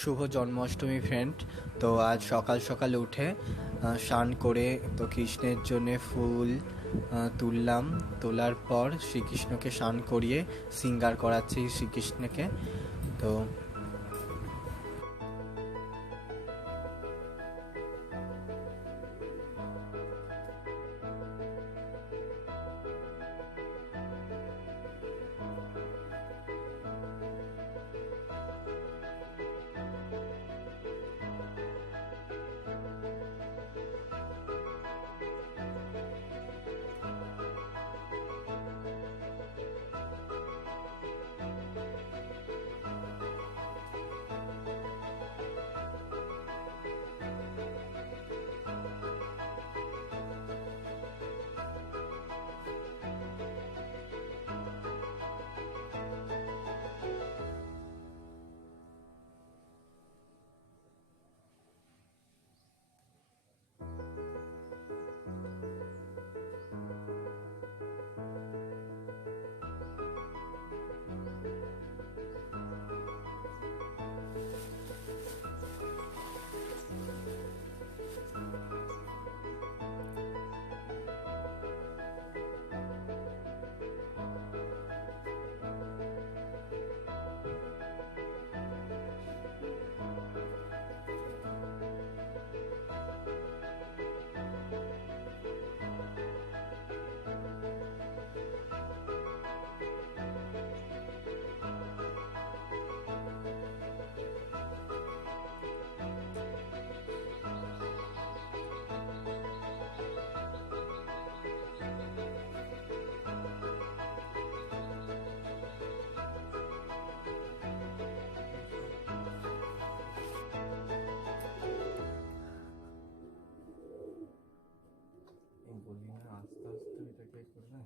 শুভ Janmashtami friend. তো আজ সকাল সকাল উঠে স্নান করে তো কৃষ্ণের জন্যে ফুল তুললাম। তোলার পর শ্রীকৃষ্ণকে স্নান করিয়ে শৃঙ্গার করাচ্ছি শ্রীকৃষ্ণকে। তো আস্তে আস্তে এটাকে করবে।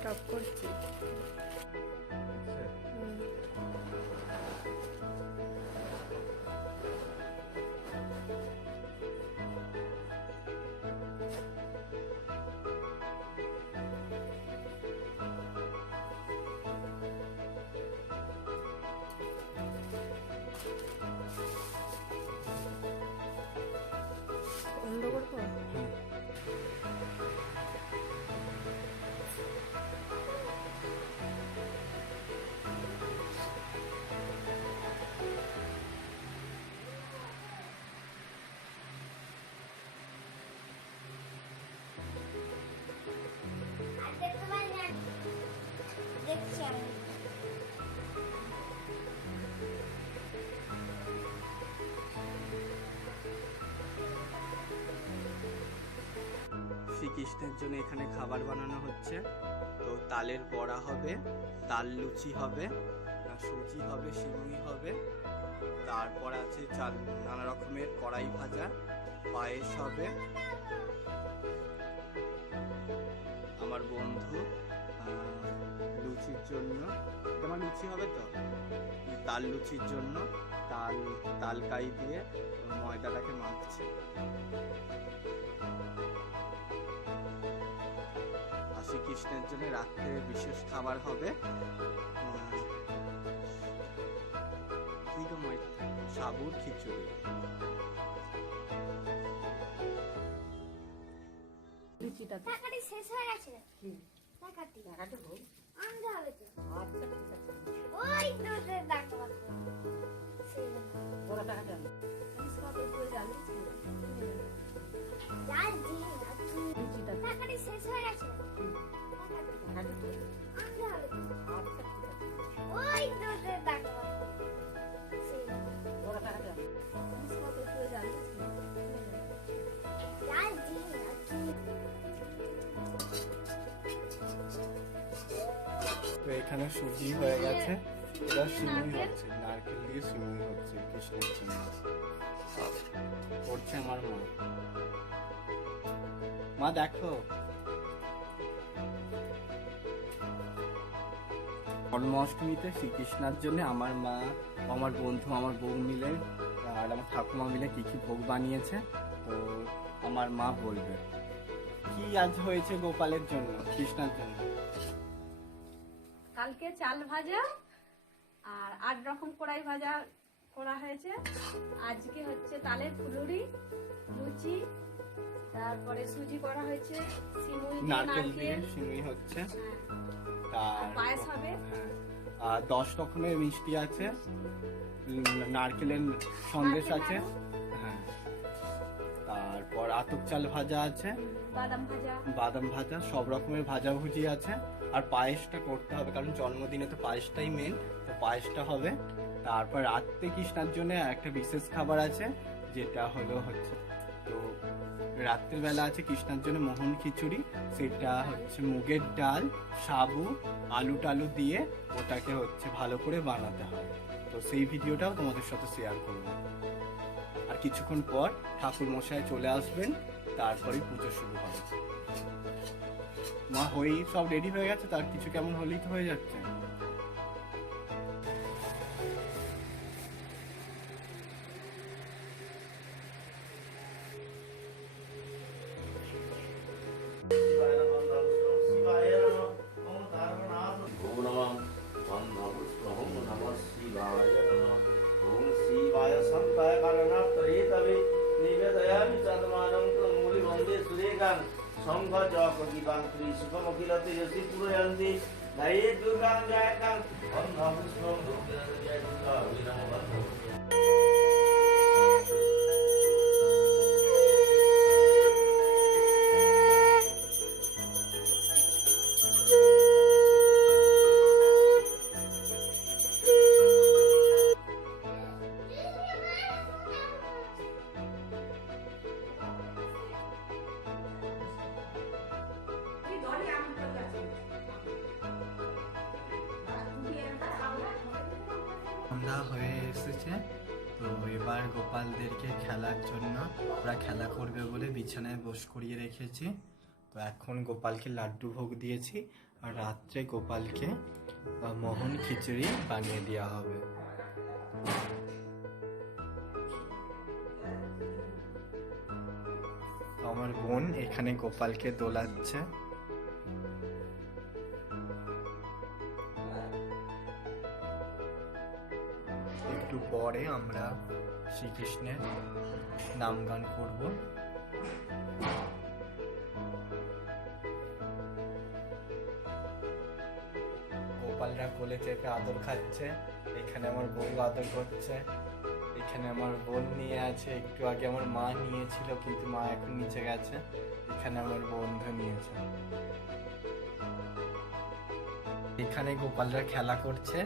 স্টপ করছি। বন্ধ করবো? দেখছি আমি। শ্রীকৃষ্ণের জন্য এখানে খাবার বানানো হচ্ছে। তো তালের বড়া হবে, তাল লুচি হবে, সুজি হবে, সিমুই হবে, তারপর আছে চাল নানা রকমের কড়াই ভাজা, পায়েস হবে। আমার বন্ধু লুচির জন্য, তোমার লুচি হবে তো, তাল লুচির জন্য তাল কাই দিয়ে ময়দাটাকে মাখছে। শ্রীকৃষ্ণের জন্য রাত্রে বিশেষ খাবার হবে সাবুর খিচুড়ি। টাকাটি শেষ হয়ে গেছে। টাকাটি আনতে হবে তো। ওই তো দেখো টাকাটি শেষ হয়ে গেছে। আনতে হবে তো। ওই তো দেখো তো এখানে সুজি হয়ে গেছে, এটা সিমুই হচ্ছে, নারকেল দিয়ে সিমুই হচ্ছে কৃষ্ণের জন্য। করছে আমার মা। মা দেখো, জন্মাষ্টমীতে শ্রীকৃষ্ণের জন্য আমার মা, আমার বন্ধু, আমার বউ মিলে আর আমার ঠাকুমা মিলে কি কি ভোগ বানিয়েছে, তো আমার মা বলবে। কি আজ হয়েছে গোপালের জন্য, কৃষ্ণের জন্য? কালকে চাল ভাজা আর 8 রকম কড়াই ভাজা করা হয়েছে। আজকে হচ্ছে তালের ফুলুরি, লুচি, তারপরে সুজি করা হয়েছে, সিমুই দিয়ে নারকেল দিয়ে নারকেল, সিমুই হচ্ছে, আর পায়েস হবে। আর 10 রকমের মিষ্টি আছে, নারকেলের সন্দেশ আছে, হ্যাঁ, তারপর আতপ চাল ভাজা আছে, বাদাম ভাজা, সব রকমের ভাজাভুজি আছে। আর পায়েসটা করতে হবে, কারণ জন্মদিনে তো পায়েসটাই মেন, তো পায়েসটা হবে। তারপর রাত্রে কৃষ্ণার জন্য একটা বিশেষ খাবার আছে, যেটা হচ্ছে তো রাত্রের বেলা আছে কৃষ্ণার জন্য মোহন খিচুড়ি। সেটা হচ্ছে মুগের ডাল, সাবু, আলু টালু দিয়ে ওটাকে হচ্ছে ভালো করে বানাতে হয়। তো সেই ভিডিওটাও তোমাদের সাথে শেয়ার করব। আর কিছুক্ষণ পর ঠাকুর মশাই চলে আসবেন, তারপরেই পুজো শুরু হবে। মা সব রেডি হয়ে গেছে, তার কিছু কেমন হলেই তো হয়ে যাচ্ছে। শঙ্খ জগি বাঙ্কি সুখমুখিলতি যশি পুরয়ন্তি ধায়ে দুর্গা জয় কাং অন্ধ পুষ্প জয় দুর্গা অভিনম বন্ধ। সন্ধ্যা হয়ে এসেছে, তো এবার গোপালদেরকে খেলার জন্য ওরা খেলা করবে বলে বিছানায় বস করিয়ে রেখেছি। তো এখন গোপালকে লাড্ডু ভোগ দিয়েছি, আর রাত্রে গোপালকে মোহন খিচুড়ি বানিয়ে দেওয়া হবে। আমার বোন এখানে গোপালকে দোলাচ্ছে। একটু পরে আমরা শ্রীকৃষ্ণের নাম গান করব। গোপালরা কোলে চেপে আদর খাচ্ছে। এখানে আমার বউ আদর করছে। এখানে আমার বোন নিয়ে আছে, একটু আগে আমার মা নিয়েছিল কিন্তু মা এখন নিচে গেছে। এখানে আমার বন্ধু নিয়েছে। এখানে গোপালরা খেলা করছে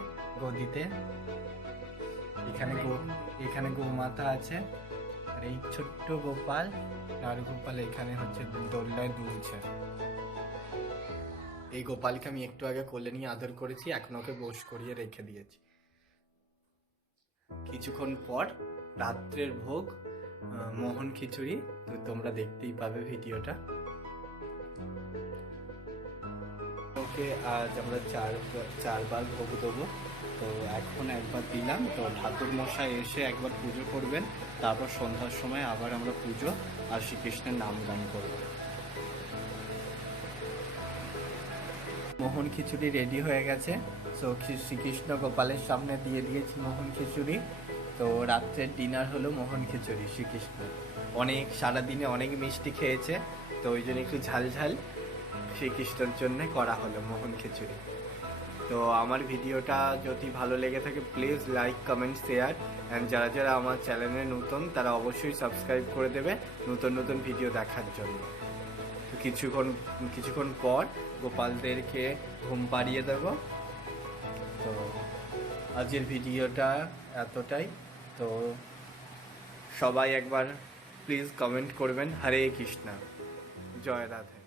গদিতে। এখানে গোমাতা আছে। আর এই ছোট্ট গোপাল নাড়ু গোপাল এখানে হচ্ছে দোলনায় দুলছে। এই গোপালকে আমি একটু আগে কোলে নিয়ে আদর করেছি, এখন ওকে বস করিয়ে রেখে দিয়েছি। কিছুক্ষণ পর রাত্রের ভোগ মোহন খিচুড়ি, তো তোমরা দেখতেই পাবে ভিডিওটা। ওকে আজ আমরা চারবার ভোগ দেবো। তো এখন একবার দিলাম, তো ঠাকুর মশাই এসে একবার পুজো করবেন, তারপর সন্ধ্যার সময় আবার আমরা পুজো আর শ্রীকৃষ্ণের নাম গান করব। মোহন খিচুড়ি রেডি হয়ে গেছে। তো শ্রীকৃষ্ণ গোপালের সামনে দিয়ে দিয়েছি মোহন খিচুড়ি। তো রাত্রের ডিনার হলো মোহন খিচুড়ি। শ্রীকৃষ্ণ সারাদিনে অনেক মিষ্টি খেয়েছে, তো ওই জন্য একটু ঝাল ঝাল শ্রীকৃষ্ণের জন্য করা হলো মোহন খিচুড়ি। তো আমার ভিডিওটা যদি ভালো লেগে থাকে please like, comment, share, and যারা যারা আমার চ্যানেলে নতুন তারা অবশ্যই সাবস্ক্রাইব করে দেবে নতুন নতুন ভিডিও দেখার জন্য। তো কিছুক্ষণ পর গোপালদেরকে ঘুম পাড়িয়ে দেব। তো আজকের ভিডিওটা এতটাই। তো সবাই একবার প্লিজ কমেন্ট করবেন। হরে কৃষ্ণ, জয় রাধে।